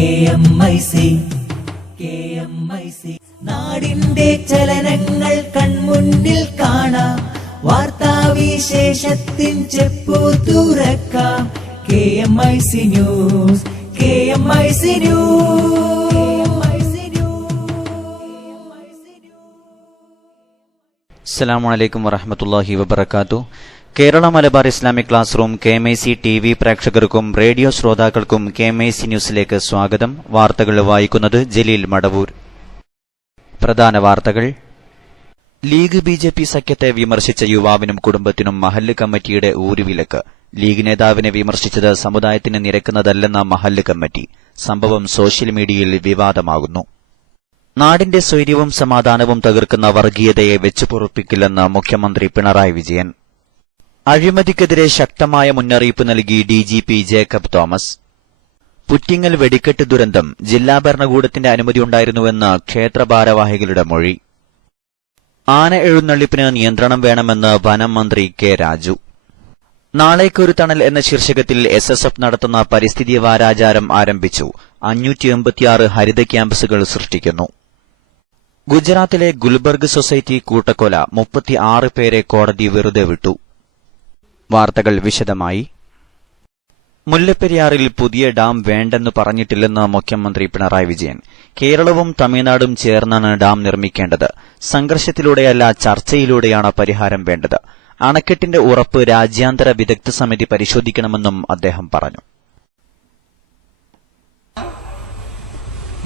KMIC നാടിന്റെ ചലനങ്ങൾ കൺമുന്നിൽ കാണാം, വാർത്താവിശേഷത്തിൻ ചെപ്പു തുറക്കാം. KMIC news. അസ്സലാമു അലൈക്കും വറഹ്മത്തുള്ളാഹി വബറകാതുഹു. Kerala Malabar Islamic class room KMIC TV പ്രേക്ഷകർക്കും റേഡിയോ ശ്രോതാക്കൾക്കും KMIC ന്യൂസിലേക്ക് സ്വാഗതം. വാർത്തകൾ വായിക്കുന്നത് ജലീൽ മടവൂർ. പ്രധാന വാർത്തകൾ. ലീഗ് BJP സഖ്യത്തെ വിമർശിച്ച യുവാവിനും കുടുംബത്തിനും മഹല്ല് കമ്മിറ്റിയുടെ ഊരുവിലക്ക്. ലീഗ് നേതാവിനെ വിമർശിച്ചത് സമുദായത്തിന് നിരക്കുന്നതല്ലെന്ന മഹല്ല് കമ്മിറ്റി. സംഭവം സോഷ്യൽ മീഡിയയിൽ വിവാദമാകുന്നു. നാടിന്റെ സ്വൈര്യവും സമാധാനവും തകർക്കുന്ന വർഗീയതയെ വെച്ചുപൊറുപ്പിക്കില്ലെന്ന് മുഖ്യമന്ത്രി പിണറായി വിജയൻ. അഴിമതിക്കെതിരെ ശക്തമായ മുന്നറിയിപ്പ് നൽകി DGP ജേക്കബ് തോമസ്. പുറ്റിങ്ങൽ വെടിക്കെട്ട് ദുരന്തം ജില്ലാ ഭരണകൂടത്തിന്റെ അനുമതിയുണ്ടായിരുന്നുവെന്ന് ക്ഷേത്ര ഭാരവാഹികളുടെ മൊഴി. ആന എഴുന്നള്ളിപ്പിന് നിയന്ത്രണം വേണമെന്ന് വനം മന്ത്രി കെ രാജു. നാളേക്കൊരു തണൽ എന്ന ശീർഷകത്തിൽ SSF നടത്തുന്ന പരിസ്ഥിതി വാരാചാരം ആരംഭിച്ചു. 586 ഹരിത ക്യാമ്പസുകൾ സൃഷ്ടിക്കുന്നു. ഗുജറാത്തിലെ ഗുൽബർഗ് സൊസൈറ്റി കൂട്ടക്കൊല 36 പേരെ കോടതി വെറുതെ വിട്ടു. വാർത്തകൾ വിശദമായി. മുല്ലപ്പെരിയാറിൽ പുതിയ ഡാം വേണ്ടെന്ന് പറഞ്ഞിട്ടില്ലെന്ന് മുഖ്യമന്ത്രി പിണറായി വിജയൻ. കേരളവും തമിഴ്നാടും ചേർന്നാണ് ഡാം നിർമ്മിക്കേണ്ടത്. സംഘർഷത്തിലൂടെയല്ല, ചർച്ചയിലൂടെയാണ് പരിഹാരം വേണ്ടത്. അണക്കെട്ടിന്റെ ഉറപ്പ് രാജ്യാന്തര വിദഗ്ധ സമിതി പരിശോധിക്കണമെന്നും അദ്ദേഹം പറഞ്ഞു.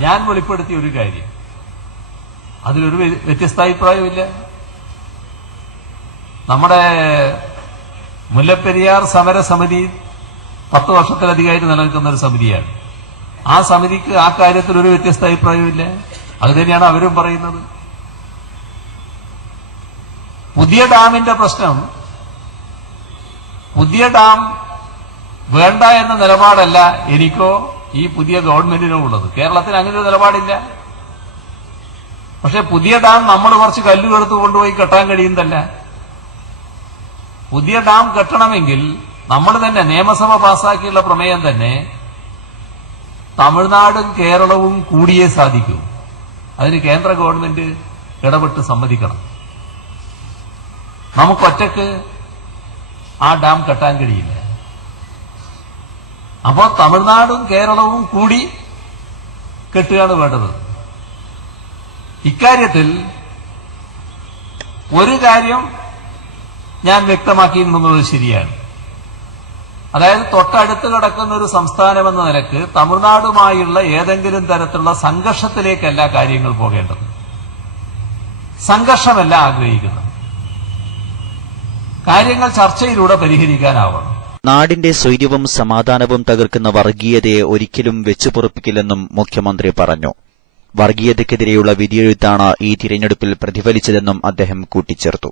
ഞാൻ വെളിപ്പെടുത്തിയ ഒരു കാര്യം, അതിലൊരു വ്യത്യസ്താഭിപ്രായമില്ല. നമ്മുടെ മുല്ലപ്പെരിയാർ സമരസമിതി 10 വർഷത്തിലധികമായിട്ട് നിലനിൽക്കുന്ന ഒരു സമിതിയാണ്. ആ സമിതിക്ക് ആ കാര്യത്തിൽ ഒരു വ്യത്യസ്താഭിപ്രായമില്ല. അത് തന്നെയാണ് അവരും പറയുന്നത്. പുതിയ ഡാമിന്റെ പ്രശ്നം, പുതിയ ഡാം വേണ്ട എന്ന നിലപാടല്ല എനിക്കോ ഈ പുതിയ ഗവൺമെന്റിനോ ഉള്ളത്. കേരളത്തിന് അങ്ങനെ ഒരു നിലപാടില്ല. പക്ഷെ പുതിയ ഡാം നമ്മൾ കുറച്ച് കല്ല് എടുത്ത് കൊണ്ടുപോയി കെട്ടാൻ കഴിയുന്നതല്ല. പുതിയ ഡാം കെട്ടണമെങ്കിൽ നമ്മൾ തന്നെ നിയമസഭ പാസാക്കിയുള്ള പ്രമേയം തന്നെ തമിഴ്നാടും കേരളവും കൂടിയേ സാധിക്കൂ. അതിന് കേന്ദ്ര ഗവൺമെന്റ് ഇടപെട്ട് സമ്മതിക്കണം. നമുക്കൊറ്റക്ക് ആ ഡാം കെട്ടാൻ കഴിയില്ല. അപ്പോൾ തമിഴ്നാടും കേരളവും കൂടി കെട്ടുകയാണ് വേണ്ടത്. ഇക്കാര്യത്തിൽ ഒരു കാര്യം ഞാൻ വ്യക്തമാക്കിയിരുന്നത് ശരിയാണ്. അതായത് തൊട്ടടുത്ത് കിടക്കുന്ന ഒരു സംസ്ഥാനമെന്ന നിലക്ക് തമിഴ്നാടുമായുള്ള ഏതെങ്കിലും തരത്തിലുള്ള സംഘർഷത്തിലേക്കല്ല കാര്യങ്ങൾ പോകേണ്ടത്. സംഘർഷമല്ല ആഗ്രഹിക്കുന്നത്. കാര്യങ്ങൾ ചർച്ചയിലൂടെ പരിഹരിക്കാനാവണം. നാടിന്റെ സ്വൈര്യവും സമാധാനവും തകർക്കുന്ന വർഗീയതയെ ഒരിക്കലും വെച്ചുപൊറുപ്പിക്കില്ലെന്നും മുഖ്യമന്ത്രി പറഞ്ഞു. വർഗീയതയ്ക്കെതിരെയുള്ള വിധിയെഴുത്താണ് ഈ തിരഞ്ഞെടുപ്പിൽ പ്രതിഫലിച്ചതെന്നും അദ്ദേഹം കൂട്ടിച്ചേർത്തു.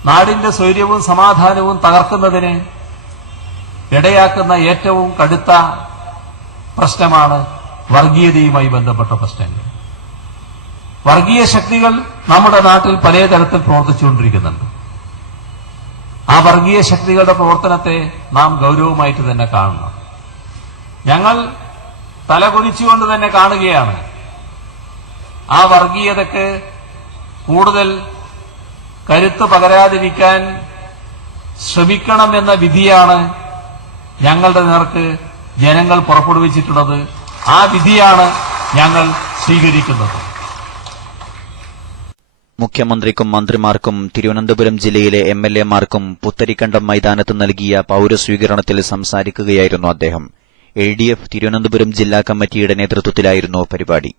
നാടിന്റെ സ്വൈര്യവും സമാധാനവും തകർക്കുന്നതിന് ഇടയാക്കുന്ന ഏറ്റവും കടുത്ത പ്രശ്നമാണ് വർഗീയതയുമായി ബന്ധപ്പെട്ട പ്രശ്നങ്ങൾ. വർഗീയ ശക്തികൾ നമ്മുടെ നാട്ടിൽ പലതരത്തിൽ പ്രവർത്തിച്ചുകൊണ്ടിരിക്കുന്നുണ്ട്. ആ വർഗീയ ശക്തികളുടെ പ്രവർത്തനത്തെ നാം ഗൌരവമായിട്ട് തന്നെ കാണണം. ഞങ്ങൾ തലകുനിച്ചുകൊണ്ട് തന്നെ കാണുകയാണ്. ആ വർഗീയതയ്ക്ക് കൂടുതൽ കരുത്ത് പകരാതിരിക്കാൻ ശ്രമിക്കണമെന്ന വിധിയാണ് ഞങ്ങളുടെ നേർക്ക് ജനങ്ങൾ പുറപ്പെടുവിച്ചിട്ടുള്ളത്. ആ വിധിയാണ് ഞങ്ങൾ സ്വീകരിക്കുന്നത്. മുഖ്യമന്ത്രിക്കും മന്ത്രിമാർക്കും തിരുവനന്തപുരം ജില്ലയിലെ MLA മാർക്കും പുത്തരിക്കണ്ടം മൈതാനത്ത് നൽകിയ പൌരസ്വീകരണത്തിൽ സംസാരിക്കുകയായിരുന്നു അദ്ദേഹം. LDF തിരുവനന്തപുരം ജില്ലാ കമ്മിറ്റിയുടെ നേതൃത്വത്തിലായിരുന്നു പരിപാടി.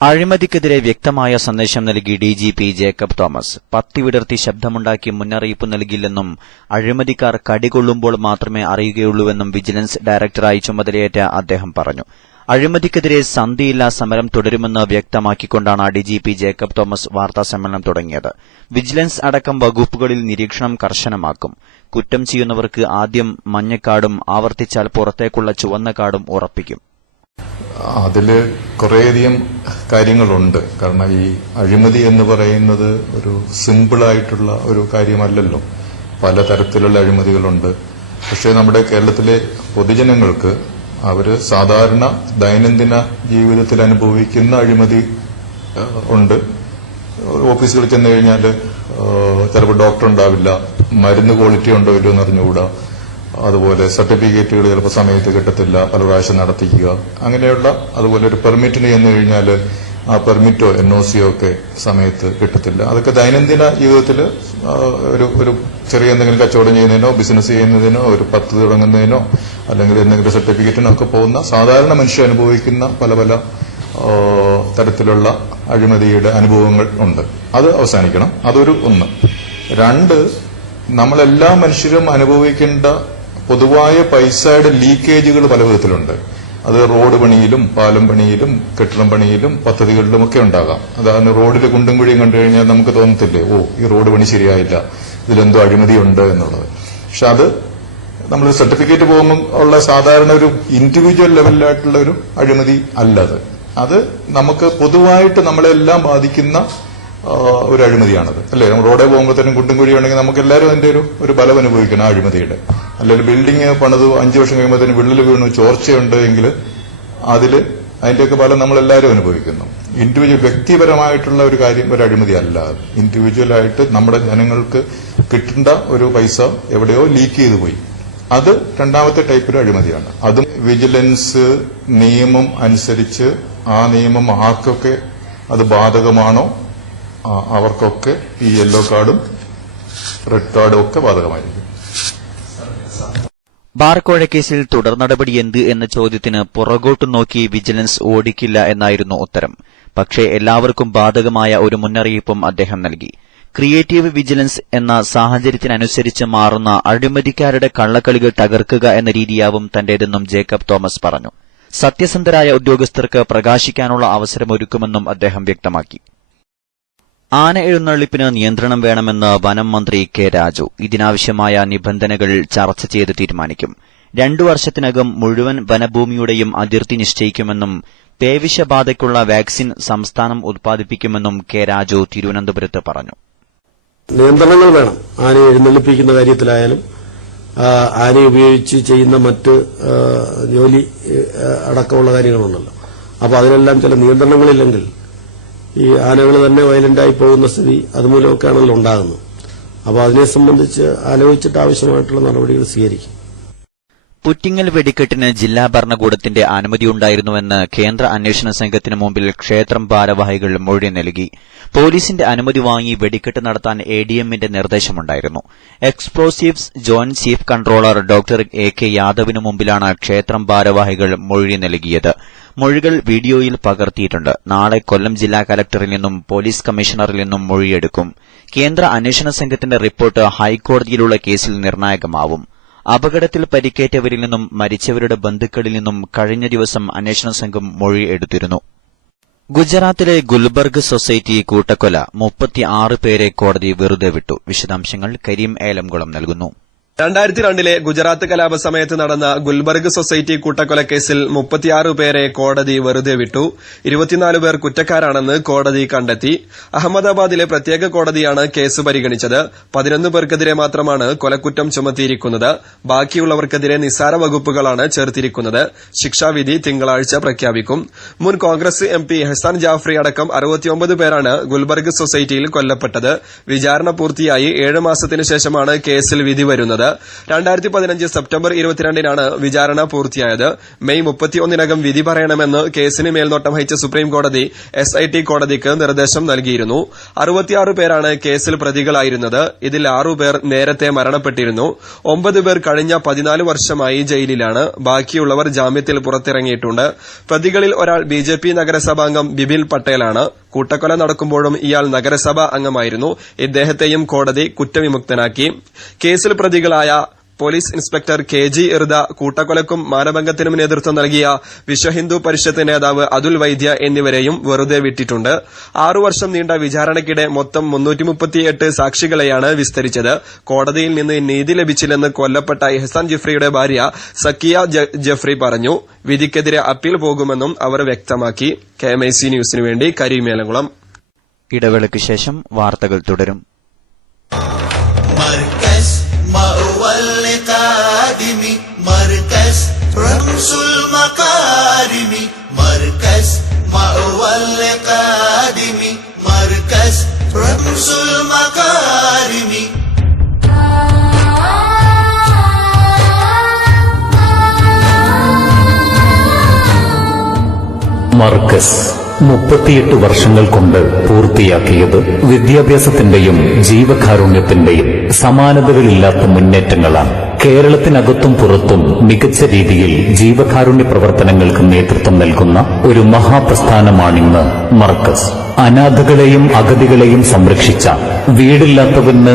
അഴിമതിക്കെതിരെ വ്യക്തമായ സന്ദേശം നൽകി DGP ജേക്കബ് തോമസ്. പത്തി വിടർത്തി ശബ്ദമുണ്ടാക്കി മുന്നറിയിപ്പ് നൽകില്ലെന്നും അഴിമതിക്കാർ കടികൊള്ളുമ്പോൾ മാത്രമേ അറിയുകയുള്ളൂവെന്നും വിജിലൻസ് ഡയറക്ടറായി ചുമതലയേറ്റ അദ്ദേഹം പറഞ്ഞു. അഴിമതിക്കെതിരെ സന്ധിയില്ലാ സമരം തുടരുമെന്ന് വ്യക്തമാക്കിക്കൊണ്ടാണ് DGP ജേക്കബ് തോമസ് വാർത്താസമ്മേളനം തുടങ്ങിയത്. വിജിലൻസ് അടക്കം വകുപ്പുകളിൽ നിരീക്ഷണം കർശനമാക്കും. കുറ്റം ചെയ്യുന്നവർക്ക് ആദ്യം മഞ്ഞക്കാർഡും ആവർത്തിച്ചാൽ പുറത്തേക്കുള്ള ചുവന്ന കാർഡും ഉറപ്പിക്കും. അതില് കുറേയധികം കാര്യങ്ങളുണ്ട്. കാരണം ഈ അഴിമതി എന്ന് പറയുന്നത് ഒരു സിമ്പിളായിട്ടുള്ള ഒരു കാര്യമല്ലല്ലോ. പലതരത്തിലുള്ള അഴിമതികളുണ്ട്. പക്ഷേ നമ്മുടെ കേരളത്തിലെ പൊതുജനങ്ങൾക്ക് അവര് സാധാരണ ദൈനംദിന ജീവിതത്തിൽ അനുഭവിക്കുന്ന അഴിമതി ഉണ്ട്. ഓഫീസുകളിൽ ചെന്ന് കഴിഞ്ഞാൽ ചിലപ്പോൾ ഡോക്ടർ ഉണ്ടാവില്ല, മരുന്ന് ക്വാളിറ്റി ഉണ്ടോ ഇല്ലയോ എന്ന് അറിഞ്ഞുകൂടാ, അതുപോലെ സർട്ടിഫിക്കറ്റുകൾ ചിലപ്പോൾ സമയത്ത് കിട്ടത്തില്ല, പല പ്രാവശ്യം നടത്തിക്കുക, അങ്ങനെയുള്ള അതുപോലെ ഒരു പെർമിറ്റിന് ചെന്ന് കഴിഞ്ഞാൽ ആ പെർമിറ്റോ NOCയോ ഒക്കെ സമയത്ത് കിട്ടത്തില്ല. അതൊക്കെ ദൈനംദിന ജീവിതത്തിൽ ഒരു ചെറിയ എന്തെങ്കിലും കച്ചവടം ചെയ്യുന്നതിനോ ബിസിനസ് ചെയ്യുന്നതിനോ ഒരു പദ്ധതി തുടങ്ങുന്നതിനോ അല്ലെങ്കിൽ എന്തെങ്കിലും സർട്ടിഫിക്കറ്റിനോ ഒക്കെ പോകുന്ന സാധാരണ മനുഷ്യർ അനുഭവിക്കുന്ന പല പല തരത്തിലുള്ള അഴിമതിയുടെ അനുഭവങ്ങൾ ഉണ്ട്. അത് അവസാനിക്കണം. അതൊരു ഒന്ന്. രണ്ട്, നമ്മളെല്ലാ മനുഷ്യരും അനുഭവിക്കേണ്ട പൊതുവായ പൈസയുടെ ലീക്കേജുകൾ പല വിധത്തിലുണ്ട്. അത് റോഡ് പണിയിലും പാലം പണിയിലും കെട്ടിടം പണിയിലും പദ്ധതികളിലും ഒക്കെ ഉണ്ടാകാം. അതാണ് റോഡിൽ കുണ്ടും കുഴിയും കണ്ടു കഴിഞ്ഞാൽ നമുക്ക് തോന്നത്തില്ലേ, ഓ ഈ റോഡ് പണി ശരിയായില്ല, ഇതിലെന്തോ അഴിമതിയുണ്ട് എന്നുള്ളത്. പക്ഷെ അത് നമ്മൾ സർട്ടിഫിക്കറ്റ് പോകുമ്പോൾ ഉള്ള സാധാരണ ഒരു ഇൻഡിവിജ്വൽ ലെവലിലായിട്ടുള്ള ഒരു അഴിമതി അല്ലത്. അത് നമുക്ക് പൊതുവായിട്ട് നമ്മളെല്ലാം ബാധിക്കുന്ന ഒരു അഴിമതിയാണത്, അല്ലേ? റോഡേ പോകുമ്പോഴത്തേനും കുണ്ടും കുഴിയുണ്ടെങ്കിൽ നമുക്ക് എല്ലാവരും അതിന്റെ ഒരു ബലം അനുഭവിക്കണം ആ അഴിമതിയുടെ. അല്ലെങ്കിൽ ബിൽഡിംഗ് പണിത് 5 വർഷം കഴിയുമ്പോഴത്തേനും വിള്ളൽ വീണു ചോർച്ചയുണ്ട് എങ്കിൽ അതിന്റെയൊക്കെ ബലം നമ്മളെല്ലാവരും അനുഭവിക്കുന്നു. ഇൻഡിവിജ്വൽ വ്യക്തിപരമായിട്ടുള്ള ഒരു കാര്യം ഒരു അഴിമതി അല്ല. ഇൻഡിവിജ്വലായിട്ട് നമ്മുടെ ജനങ്ങൾക്ക് കിട്ടേണ്ട ഒരു പൈസ എവിടെയോ ലീക്ക് ചെയ്തു പോയി, അത് രണ്ടാമത്തെ ടൈപ്പിലെ അഴിമതിയാണ്. അതും വിജിലൻസ് നിയമം അനുസരിച്ച് ആ നിയമം ആർക്കൊക്കെ അത് ബാധകമാണോ അവർക്കൊക്കെ ഈ യെല്ലോ കാർഡും റെഡ് കാർഡും ഒക്കെ ബാധകമായിരിക്കും. ബാർക്കോഴ കേസിൽ തുടർ നടപടി എന്ത് എന്ന ചോദ്യത്തിന് പുറകോട്ടു നോക്കി വിജിലൻസ് ഓടിക്കില്ല എന്നായിരുന്നു ഉത്തരം. പക്ഷേ എല്ലാവർക്കും ബാധകമായ ഒരു മുന്നറിയിപ്പും അദ്ദേഹം നൽകി. ക്രിയേറ്റീവ് വിജിലൻസ് എന്ന സാഹചര്യത്തിനനുസരിച്ച് മാറുന്ന അഴിമതിക്കാരുടെ കള്ളക്കളികൾ തകർക്കുക എന്ന രീതിയാവും തന്റേതെന്നും ജേക്കബ് തോമസ് പറഞ്ഞു. സത്യസന്ധരായ ഉദ്യോഗസ്ഥർക്ക് പ്രകാശിക്കാനുള്ള അവസരമൊരുക്കുമെന്നും അദ്ദേഹം വ്യക്തമാക്കി. ആന എഴുന്നള്ളിപ്പിന് നിയന്ത്രണം വേണമെന്ന് വനം മന്ത്രി കെ രാജു. ഇതിനാവശ്യമായ നിബന്ധനകൾ ചർച്ച ചെയ്ത് തീരുമാനിക്കും. 2 വർഷത്തിനകം മുഴുവൻ വനഭൂമിയുടെയും അതിർത്തി നിശ്ചയിക്കുമെന്നും പേവിഷബാധയ്ക്കുള്ള വാക്സിൻ സംസ്ഥാനം ഉത്പാദിപ്പിക്കുമെന്നും കെ രാജു തിരുവനന്തപുരത്ത് പറഞ്ഞു. നിയന്ത്രണങ്ങൾ വേണം. ആനയെ എഴുന്നള്ളിപ്പിക്കുന്ന കാര്യത്തിലായാലും ആനയെ ഉപയോഗിച്ച് ചെയ്യുന്ന മറ്റ് ജോലി അടക്കമുള്ള കാര്യങ്ങളുണ്ടല്ലോ. അപ്പോൾ അതിനെല്ലാം ചില നിയന്ത്രണങ്ങളില്ലെങ്കിൽ ഈ ആനകൾ തന്നെ വയലന്റായി പോകുന്ന സ്ഥിതി അതുമൂലമൊക്കെയാണല്ലോ ഉണ്ടാകുന്നത്. അപ്പോൾ അതിനെ സംബന്ധിച്ച് ആലോചിച്ചിട്ട് ആവശ്യമായിട്ടുള്ള നടപടികൾ സ്വീകരിക്കും. പുറ്റിങ്ങൽ വെടിക്കെട്ടിന് ജില്ലാ ഭരണകൂടത്തിന്റെ അനുമതിയുണ്ടായിരുന്നുവെന്ന് കേന്ദ്ര അന്വേഷണ സംഘത്തിന് മുമ്പിൽ ക്ഷേത്രം ഭാരവാഹികൾ മൊഴി നൽകി. പോലീസിന്റെ അനുമതി വാങ്ങി വെടിക്കെട്ട് നടത്താൻ ADMന്റെ നിർദ്ദേശമുണ്ടായിരുന്നു. Explosives joint chief controller doctor AK യാദവിനു മുമ്പിലാണ് ക്ഷേത്രം ഭാരവാഹികൾ മൊഴി നൽകിയത്. മൊഴികൾ വീഡിയോയിൽ പകർത്തിയിട്ടുണ്ട്. നാളെ കൊല്ലം ജില്ലാ കലക്ടറിൽ നിന്നും പോലീസ് കമ്മീഷണറിൽ നിന്നും മൊഴിയെടുക്കും. കേന്ദ്ര അന്വേഷണ സംഘത്തിന്റെ റിപ്പോർട്ട് ഹൈക്കോടതിയിലുള്ള കേസിൽ നിർണായകമാവും. അപകടത്തിൽ പരിക്കേറ്റവരിൽ നിന്നും മരിച്ചവരുടെ ബന്ധുക്കളിൽ നിന്നും കഴിഞ്ഞ ദിവസം അന്വേഷണ സംഘം മൊഴി എടുത്തിരുന്നു. ഗുജറാത്തിലെ ഗുൽബർഗ് സൊസൈറ്റി കൂട്ടക്കൊല 36 പേരെ കോടതി വെറുതെ വിട്ടു. വിശദാംശങ്ങൾ കരീം ഏലംകുളം നൽകുന്നു. 2002 ഗുജറാത്ത് കലാപ സമയത്ത് നടന്ന ഗുൽബർഗ് സൊസൈറ്റി കൂട്ടക്കൊലക്കേസിൽ 36 പേരെ കോടതി വെറുതെ വിട്ടു. 24 പേർ കുറ്റക്കാരാണെന്ന് കോടതി കണ്ടെത്തി. അഹമ്മദാബാദിലെ പ്രത്യേക കോടതിയാണ് കേസ് പരിഗണിച്ചത്. 11 പേർക്കെതിരെ മാത്രമാണ് കൊലക്കുറ്റം ചുമത്തിയിരിക്കുന്നത്. ബാക്കിയുള്ളവർക്കെതിരെ നിസ്സാര വകുപ്പുകളാണ് ചേർത്തിരിക്കുന്നത്. ശിക്ഷാവിധി തിങ്കളാഴ്ച പ്രഖ്യാപിക്കും. മുൻ കോൺഗ്രസ് MP ഹസാൻ ജാഫ്രി അടക്കം 69 പേരാണ് ഗുൽബർഗ് സൊസൈറ്റിയിൽ കൊല്ലപ്പെട്ടത്. വിചാരണ പൂർത്തിയായി 7 മാസത്തിനു ശേഷമാണ് കേസിൽ വിധി വരുന്നത്. 2015 സെപ്റ്റംബർ 22-നാണ് വിചാരണ പൂർത്തിയായത്. മെയ് 31-നകം വിധി പറയണമെന്ന് കേസിന് മേൽനോട്ടം വഹിച്ച സുപ്രീംകോടതി SIT കോടതിക്ക് നിർദ്ദേശം നൽകിയിരുന്നു. 66 പേരാണ് കേസിൽ പ്രതികളായിരുന്നത്. ഇതിൽ 6 പേർ നേരത്തെ മരണപ്പെട്ടിരുന്നു. 9 പേർ കഴിഞ്ഞ 14 വർഷമായി ജയിലിലാണ്. ബാക്കിയുള്ളവർ ജാമ്യത്തിൽ പുറത്തിറങ്ങിയിട്ടുണ്ട്. പ്രതികളിൽ ഒരാൾ BJP നഗരസഭാംഗം ബിബിൽ പട്ടേലാണ്. കൂട്ടക്കൊല നടക്കുമ്പോഴും ഇയാൾ നഗരസഭാ അംഗമായിരുന്നു. ഇദ്ദേഹത്തെയും കോടതി കുറ്റവിമുക്തനാക്കി. കേസിൽ പ്രതികളായ പോലീസ് ഇൻസ്പെക്ടർ KG ഇർദ, കൂട്ടക്കൊലക്കും മാനഭംഗത്തിനും നേതൃത്വം നൽകിയ വിശ്വഹിന്ദു പരിഷത്ത് നേതാവ് അതുൽ വൈദ്യ എന്നിവരെയും വെറുതെ വിട്ടിട്ടുണ്ട്. 6 വർഷം നീണ്ട വിചാരണയ്ക്കിടെ മൊത്തം 338 സാക്ഷികളെയാണ് വിസ്തരിച്ചത്. കോടതിയിൽ നിന്ന് നീതി ലഭിച്ചില്ലെന്ന് കൊല്ലപ്പെട്ട ഇഹ്സാൻ ജിഫ്രിയുടെ ഭാര്യ സക്കിയ ജഫ്രി പറഞ്ഞു. വിധിക്കെതിരെ അപ്പീൽ പോകുമെന്നും അവർ വ്യക്തമാക്കി. KMIC ന്യൂസിനു വേണ്ടി കരീമേലംകുളം. ഇടവേളയ്ക്ക് ശേഷം വാർത്തകൾ തുടരും. مركز مأوى القادم مركز رمز المكارم مركز مأوى القادم مركز رمز المكارم മർക്കസ് 38 വർഷങ്ങൾ കൊണ്ട് പൂർത്തിയാക്കിയത് വിദ്യാഭ്യാസത്തിന്റെയും ജീവകാരുണ്യത്തിന്റെയും സമാനതകളില്ലാത്ത മുന്നേറ്റങ്ങളാണ്. കേരളത്തിനകത്തും പുറത്തും മികച്ച രീതിയിൽ ജീവകാരുണ്യ പ്രവർത്തനങ്ങൾക്ക് നേതൃത്വം നൽകുന്ന ഒരു മഹാപ്രസ്ഥാനമാണിന്ന് മർക്കസ്. അനാഥകളെയും അഗതികളെയും സംരക്ഷിച്ച, വീടില്ലാത്തവന്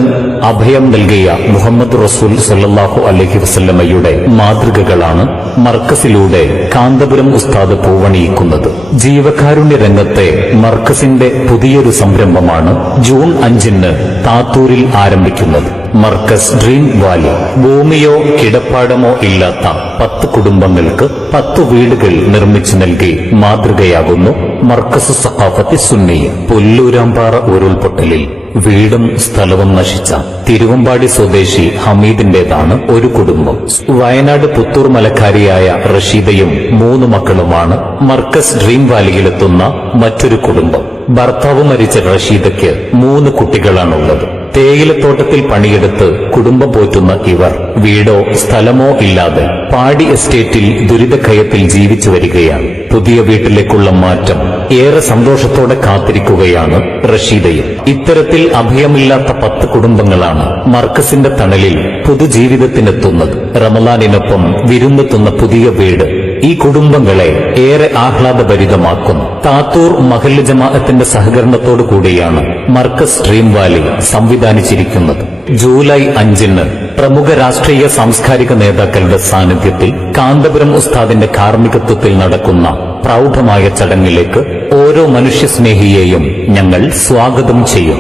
അഭയം നൽകിയ മുഹമ്മദ് റസൂൽ സല്ലല്ലാഹു അലൈഹി വസല്ലമയുടെ മാതൃകകളാണ് മർക്കസിലൂടെ കാന്തപുരം ഉസ്താദ് പൂവണിയിക്കുന്നത്. ജീവകാരുണ്യ രംഗത്തെ മർക്കസിന്റെ പുതിയൊരു സംരംഭമാണ് ജൂൺ 5 താത്തൂരിൽ ആരംഭിക്കുന്നത്. Markaz Dream Valley. ഭൂമിയോ കിടപ്പാടമോ ഇല്ലാത്ത 10 കുടുംബങ്ങൾക്ക് 10 വീടുകൾ നിർമ്മിച്ചു നൽകി മാതൃകയാകുന്നു മർക്കസ് സഖാഫത്തി സുന്നി. പുല്ലൂരാമ്പാറ ഉരുൾപൊട്ടലിൽ വീടും സ്ഥലവും നശിച്ച തിരുവമ്പാടി സ്വദേശി ഹമീദിന്റേതാണ് ഒരു കുടുംബം. വയനാട് പുത്തൂർ മലക്കാരിയായ റഷീദയും 3 മക്കളുമാണ് മർക്കസ് ഡ്രീം വാലിയിലെത്തുന്ന മറ്റൊരു കുടുംബം. ഭർത്താവ് മരിച്ച റഷീദയ്ക്ക് 3 കുട്ടികളാണുള്ളത്. തേയിലത്തോട്ടത്തിൽ പണിയെടുത്ത് കുടുംബം പോറ്റുന്ന ഇവർ വീടോ സ്ഥലമോ ഇല്ലാതെ പാടി എസ്റ്റേറ്റിൽ ദുരിതക്കയത്തിൽ ജീവിച്ചു വരികയാണ്. പുതിയ വീട്ടിലേക്കുള്ള മാറ്റം ഏറെ സന്തോഷത്തോടെ കാത്തിരിക്കുകയാണ് റഷീദയും. ഇത്തരത്തിൽ അഭയമില്ലാത്ത 10 കുടുംബങ്ങളാണ് മർക്കസിന്റെ തണലിൽ പുതുജീവിതത്തിനെത്തുന്നത്. റമളാനിനൊപ്പം വിരുന്നെത്തുന്ന പുതിയ വീട് ഈ കുടുംബങ്ങളെ ഏറെ ആഹ്ലാദഭരിതമാക്കുന്നു. താത്തൂർ മഹല്ല് ജമാഅത്തിന്റെ സഹകരണത്തോടു കൂടിയാണ് മർക്കസ് ഡ്രീം വാലി സംവിധാനിച്ചിരിക്കുന്നത്. ജൂലൈ 5 പ്രമുഖ രാഷ്ട്രീയ സാംസ്കാരിക നേതാക്കളുടെ സാന്നിധ്യത്തിൽ കാന്തപുരം ഉസ്താദിന്റെ കാർമ്മികത്വത്തിൽ നടക്കുന്ന പ്രൗഢമായ ചടങ്ങിലേക്ക് ഓരോ മനുഷ്യസ്നേഹിയെയും ഞങ്ങൾ സ്വാഗതം ചെയ്യും.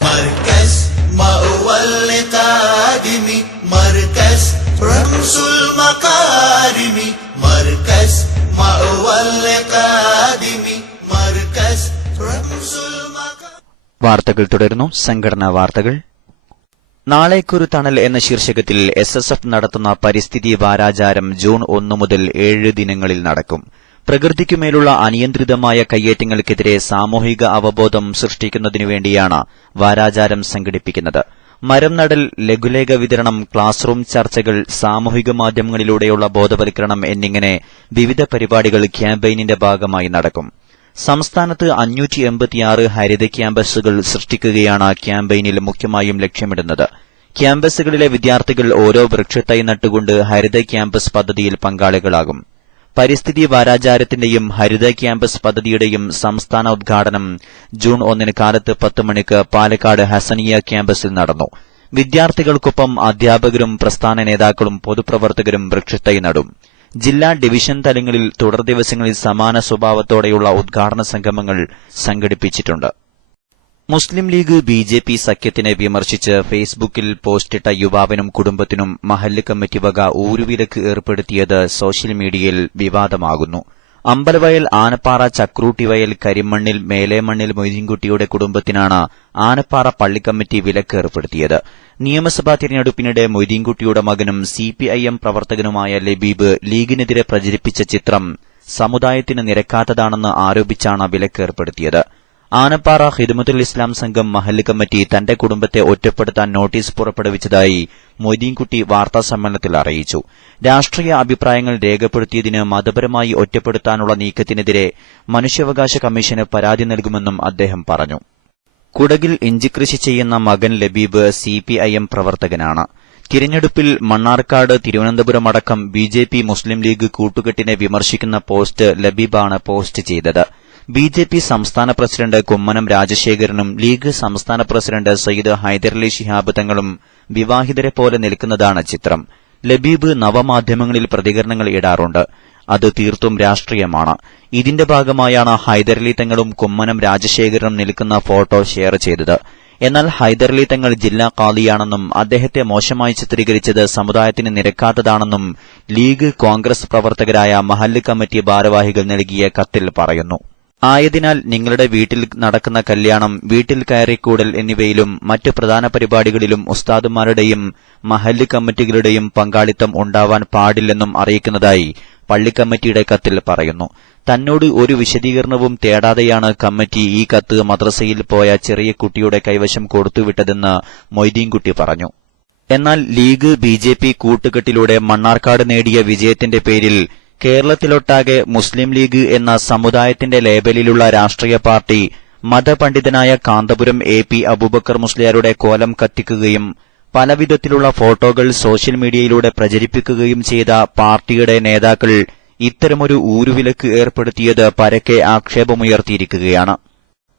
مركز مأوى القادم مركز رمز المكارم مركز مأوى القادم مركز رمز المكارم. വാർത്തകൾ തുടരുന്നു. സംഘടനാ വാർത്തകൾ. നാളേക്കൊരു തണൽ എന്ന ശീർഷകത്തിൽ SSF നടത്തുന്ന പരിസ്ഥിതി വാരാചാരം ജൂൺ 1 മുതൽ 7 ദിനങ്ങളിൽ നടക്കും. പ്രകൃതിക്കുമേലുള്ള അനിയന്ത്രിതമായ കയ്യേറ്റങ്ങൾക്കെതിരെ സാമൂഹിക അവബോധം സൃഷ്ടിക്കുന്നതിനുവേണ്ടിയാണ് വാരാചാരം സംഘടിപ്പിക്കുന്നത്. മരം നടൽ, ലഘുലേഖ വിതരണം, ക്ലാസ് റൂം ചർച്ചകൾ, സാമൂഹിക മാധ്യമങ്ങളിലൂടെയുള്ള ബോധവൽക്കരണം എന്നിങ്ങനെ വിവിധ പരിപാടികൾ ക്യാമ്പയിനിന്റെ ഭാഗമായി നടക്കും. സംസ്ഥാനത്ത് 586 ഹരിത ക്യാമ്പസുകൾ സൃഷ്ടിക്കുകയാണ് ക്യാമ്പയിനിൽ മുഖ്യമായും ലക്ഷ്യമിടുന്നത്. ക്യാമ്പസുകളിലെ വിദ്യാർത്ഥികൾ ഓരോ വൃക്ഷത്തൈ നട്ടുകൊണ്ട് ഹരിത ക്യാമ്പസ് പദ്ധതിയിൽ പങ്കാളികളാകും. പരിസ്ഥിതി വാരാചാരത്തിന്റെയും ഹരിത ക്യാമ്പസ് പദ്ധതിയുടെയും സംസ്ഥാന ഉദ്ഘാടനം ജൂൺ 1 കാലത്ത് 10 മണിക്ക് പാലക്കാട് ഹസനിയ ക്യാമ്പസിൽ നടന്നു. വിദ്യാർത്ഥികൾക്കൊപ്പം അധ്യാപകരും പ്രസ്ഥാന നേതാക്കളും പൊതുപ്രവർത്തകരും വൃക്ഷത്തൈ നടും. ജില്ലാ ഡിവിഷൻ തലങ്ങളിൽ തുടർ ദിവസങ്ങളിൽ സമാന സ്വഭാവത്തോടെയുള്ള ഉദ്ഘാടന സംഗമങ്ങൾ സംഘടിപ്പിച്ചിട്ടുണ്ട്. മുസ്ലിം ലീഗ് BJP സഖ്യത്തിനെ വിമർശിച്ച് ഫേസ്ബുക്കിൽ പോസ്റ്റിട്ട യുവാവിനും കുടുംബത്തിനും മഹല്ല് കമ്മിറ്റി വക ഊരുവിലക്ക് ഏർപ്പെടുത്തിയത് സോഷ്യൽ മീഡിയയിൽ വിവാദമാകുന്നു. അമ്പലവയൽ ആനപ്പാറ ചക്രൂട്ടിവയൽ കരിമണ്ണിൽ മേലേമണ്ണിൽ മൊയ്തീൻകുട്ടിയുടെ കുടുംബത്തിനാണ് ആനപ്പാറ പള്ളിക്കമ്മിറ്റി വിലക്ക് ഏർപ്പെടുത്തിയത്. നിയമസഭാ തിരഞ്ഞെടുപ്പിനിടെ മൊയ്തീൻകുട്ടിയുടെ മകനും CPIM പ്രവർത്തകനുമായ ലബീബ് ലീഗിനെതിരെ പ്രചരിപ്പിച്ച ചിത്രം സമുദായത്തിന് നിരക്കാത്തതാണെന്ന് ആരോപിച്ചാണ് വിലക്ക് ഏർപ്പെടുത്തിയത്. ആനപ്പാറ ഖിദ്മത്തുൽ ഇസ്ലാം സംഘം മഹല്ല് കമ്മിറ്റി തന്റെ കുടുംബത്തെ ഒറ്റപ്പെടുത്താൻ നോട്ടീസ് പുറപ്പെടുവിച്ചതായി മൊയ്തീൻകുട്ടി വാർത്താസമ്മേളനത്തിൽ അറിയിച്ചു. രാഷ്ട്രീയ അഭിപ്രായങ്ങൾ രേഖപ്പെടുത്തിയതിന് മതപരമായി ഒറ്റപ്പെടുത്താനുള്ള നീക്കത്തിനെതിരെ മനുഷ്യാവകാശ കമ്മീഷന് പരാതി നൽകുമെന്നും അദ്ദേഹം പറഞ്ഞു. കുടകിൽ ഇഞ്ചിക്കൃഷി ചെയ്യുന്ന മകൻ ലബീബ് CPIM പ്രവർത്തകനാണ്. തിരഞ്ഞെടുപ്പിൽ മണ്ണാർക്കാട്, തിരുവനന്തപുരം അടക്കം BJP മുസ്ലിം ലീഗ് കൂട്ടുകെട്ടിനെ വിമർശിക്കുന്ന പോസ്റ്റ് ലബീബാണ് പോസ്റ്റ് ചെയ്തത്. BJP സംസ്ഥാന പ്രസിഡന്റ് കുമ്മനം രാജശേഖരനും ലീഗ് സംസ്ഥാന പ്രസിഡന്റ് സയ്യിദ് ഹൈദരലി ശിഹാബ് തങ്ങളും വിവാഹിതരെ പോലെ നിൽക്കുന്നതാണ് ചിത്രം. ലബീബ് നവമാധ്യമങ്ങളിൽ പ്രതികരണങ്ങൾ ഇടാറുണ്ട്. അത് തീർത്തും രാഷ്ട്രീയമാണ്. ഇതിന്റെ ഭാഗമായാണ് ഹൈദരലി തങ്ങളും കുമ്മനം രാജശേഖരനും നിൽക്കുന്ന ഫോട്ടോ ഷെയർ ചെയ്തത്. എന്നാൽ ഹൈദരലി തങ്ങൾ ജില്ലാ ഖാദിയാണെന്നും അദ്ദേഹത്തെ മോശമായി ചിത്രീകരിച്ചത് സമുദായത്തിന് നിരക്കാത്തതാണെന്നും ലീഗ് കോൺഗ്രസ് പ്രവർത്തകരായ മഹല്ല് കമ്മിറ്റി ഭാരവാഹികൾ നൽകിയ കത്തിൽ പറയുന്നു. ആയതിനാൽ നിങ്ങളുടെ വീട്ടിൽ നടക്കുന്ന കല്യാണം, വീട്ടിൽ കയറിക്കൂടൽ എന്നിവയിലും മറ്റ് പ്രധാന പരിപാടികളിലും ഉസ്താദുമാരുടെയും മഹല്ല് കമ്മിറ്റികളുടെയും പങ്കാളിത്തം ഉണ്ടാവാൻ പാടില്ലെന്നും അറിയിക്കുന്നതായി പള്ളിക്കമ്മിറ്റിയുടെ കത്തിൽ പറയുന്നു. തന്നോട് ഒരു വിശദീകരണവും തേടാതെയാണ് കമ്മിറ്റി ഈ കത്ത് മദ്രസയിൽ പോയ ചെറിയ കുട്ടിയുടെ കൈവശം കൊടുത്തുവിട്ടതെന്ന് മൊയ്തീൻകുട്ടി പറഞ്ഞു. എന്നാൽ ലീഗ് ബിജെപി കൂട്ടുകെട്ടിലൂടെ മണ്ണാർക്കാട് നേടിയ വിജയത്തിന്റെ പേരിൽ കേരളത്തിലൊട്ടാകെ മുസ്ലിം ലീഗ് എന്ന സമുദായത്തിന്റെ ലേബലിലുള്ള രാഷ്ട്രീയ പാർട്ടി മതപണ്ഡിതനായ കാന്തപുരം AP അബൂബക്കർ മുസ്ലിയാരുടെ കോലം കത്തിക്കുകയും പലവിധത്തിലുള്ള ഫോട്ടോകൾ സോഷ്യൽ മീഡിയയിലൂടെ പ്രചരിപ്പിക്കുകയും ചെയ്ത പാർട്ടിയുടെ നേതാക്കൾ ഇത്തരമൊരു ഊരുവിലക്ക് ഏർപ്പെടുത്തിയത് പരക്കെ ആക്ഷേപമുയർത്തിയിരിക്കുകയാണ്.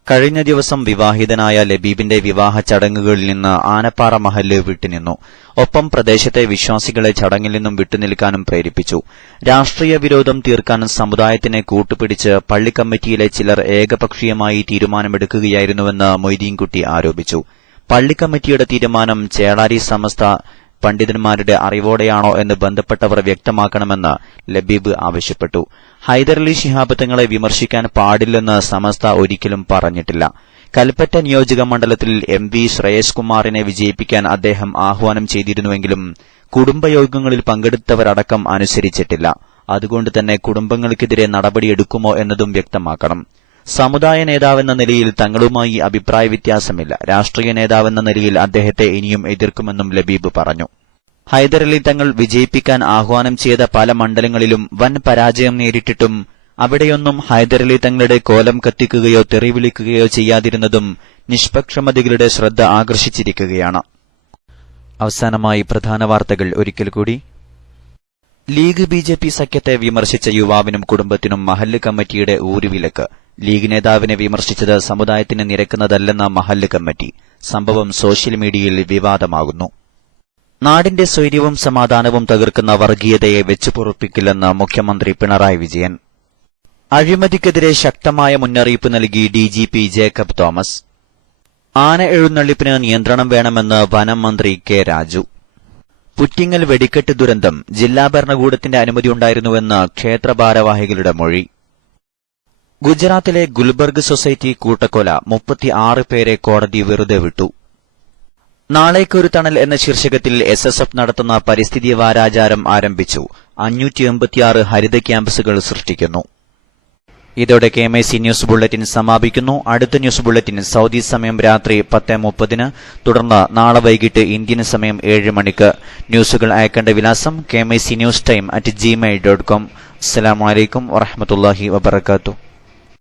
കഴിഞ്ഞ ദിവസം വിവാഹിതനായ ലബീബിന്റെ വിവാഹ ചടങ്ങുകളിൽ നിന്ന് ആനപ്പാറ മഹല്ല് വിട്ടുനിന്നു. ഒപ്പം പ്രദേശത്തെ വിശ്വാസികളെ ചടങ്ങിൽ നിന്നും വിട്ടുനിൽക്കാനും പ്രേരിപ്പിച്ചു. രാഷ്ട്രീയ വിരോധം തീർക്കാൻ സമുദായത്തിനെ കൂട്ടുപിടിച്ച് പള്ളിക്കമ്മിറ്റിയിലെ ചിലർ ഏകപക്ഷീയമായി തീരുമാനമെടുക്കുകയായിരുന്നുവെന്ന് മൊയ്തീൻകുട്ടി ആരോപിച്ചു. പള്ളിക്കമ്മിറ്റിയുടെ തീരുമാനം ചേളാരി സമസ്ത പണ്ഡിതന്മാരുടെ അറിവോടെയാണോ എന്ന് ബന്ധപ്പെട്ടവർ വ്യക്തമാക്കണമെന്ന് ലബീബ് ആവശ്യപ്പെട്ടു. ഹൈദരലി ശിഹാബ് തങ്ങളെ വിമർശിക്കാൻ പാടില്ലെന്ന് സമസ്ത ഒരിക്കലും പറഞ്ഞിട്ടില്ല. കൽപ്പറ്റ നിയോജക മണ്ഡലത്തിൽ MV ശ്രേയസ് കുമാറിനെ വിജയിപ്പിക്കാൻ അദ്ദേഹം ആഹ്വാനം ചെയ്തിരുന്നുവെങ്കിലും കുടുംബയോഗങ്ങളിൽ പങ്കെടുത്തവരടക്കം അനുസരിച്ചിട്ടില്ല. അതുകൊണ്ട് തന്നെ കുടുംബങ്ങൾക്കെതിരെ നടപടിയെടുക്കുമോ എന്നതും വ്യക്തമാക്കണം. സമുദായ നേതാവെന്ന നിലയിൽ തങ്ങളുമായി അഭിപ്രായ വ്യത്യാസമില്ല. രാഷ്ട്രീയ നേതാവെന്ന നിലയിൽ അദ്ദേഹത്തെ ഇനിയും എതിർക്കുമെന്നും ലബീബ് പറഞ്ഞു. ഹൈദരലി തങ്ങൾ വിജയിപ്പിക്കാൻ ആഹ്വാനം ചെയ്ത പല മണ്ഡലങ്ങളിലും വൻ പരാജയം നേരിട്ടിട്ടും അവിടെയൊന്നും ഹൈദരലി തങ്ങളുടെ കോലം കത്തിക്കുകയോ തെറിവിളിക്കുകയോ ചെയ്യാതിരുന്നതും നിഷ്പക്ഷമതികളുടെ ശ്രദ്ധ ആകർഷിച്ചിരിക്കുകയാണ്. അവസാനമായി പ്രധാന വാർത്തകൾ ഒരിക്കൽ കൂടി. ലീഗ് ബിജെപി സഖ്യത്തെ വിമർശിച്ച യുവാവിനും കുടുംബത്തിനും മഹല്ല് കമ്മിറ്റിയുടെ ഊരുവിലക്ക്. ലീഗ് നേതാവിനെ വിമർശിച്ചത് സമുദായത്തിന് നിരക്കുന്നതല്ലെന്ന മഹല്ല് കമ്മിറ്റി. സംഭവം സോഷ്യൽ മീഡിയയിൽ വിവാദമാകുന്നു. നാടിന്റെ സ്വൈര്യവും സമാധാനവും തകർക്കുന്ന വർഗീയതയെ വെച്ചുപൊറുപ്പിക്കില്ലെന്ന് മുഖ്യമന്ത്രി പിണറായി വിജയൻ. അഴിമതിക്കെതിരെ ശക്തമായ മുന്നറിയിപ്പ് നൽകി DGP ജേക്കബ് തോമസ്. ആന എഴുന്നള്ളിപ്പിന് നിയന്ത്രണം വേണമെന്ന് വനം മന്ത്രി കെ രാജു. പുറ്റിങ്ങൽ വെടിക്കെട്ട് ദുരന്തം ജില്ലാ ഭരണകൂടത്തിന്റെ അനുമതിയുണ്ടായിരുന്നുവെന്ന് ക്ഷേത്ര ഭാരവാഹികളുടെ മൊഴി. ഗുജറാത്തിലെ ഗുൽബർഗ് സൊസൈറ്റി കൂട്ടക്കൊല 36 പേരെ കോടതി വെറുതെ വിട്ടു. നാളേക്കൊരു തണൽ എന്ന ശീർഷകത്തിൽ SSF നടത്തുന്ന പരിസ്ഥിതി വാരാചാരം ആരംഭിച്ചു. 586 ഹരിത ക്യാമ്പസുകൾ സൃഷ്ടിക്കുന്നു. ഇതോടെ KMIC ന്യൂസ് ബുള്ളറ്റിൻ സമാപിക്കുന്നു. അടുത്ത ന്യൂസ് ബുള്ളറ്റിൻ സൌദി സമയം രാത്രി 10:30, തുടർന്ന് നാളെ വൈകിട്ട് ഇന്ത്യൻ സമയം 7 മണിക്ക്. ന്യൂസുകൾ അയക്കേണ്ട വിലാസം KMIC News Time @gmail.com. അസ്സലാമു അലൈക്കും വറഹ്മത്തുള്ളാഹി വബറകാതുഹു.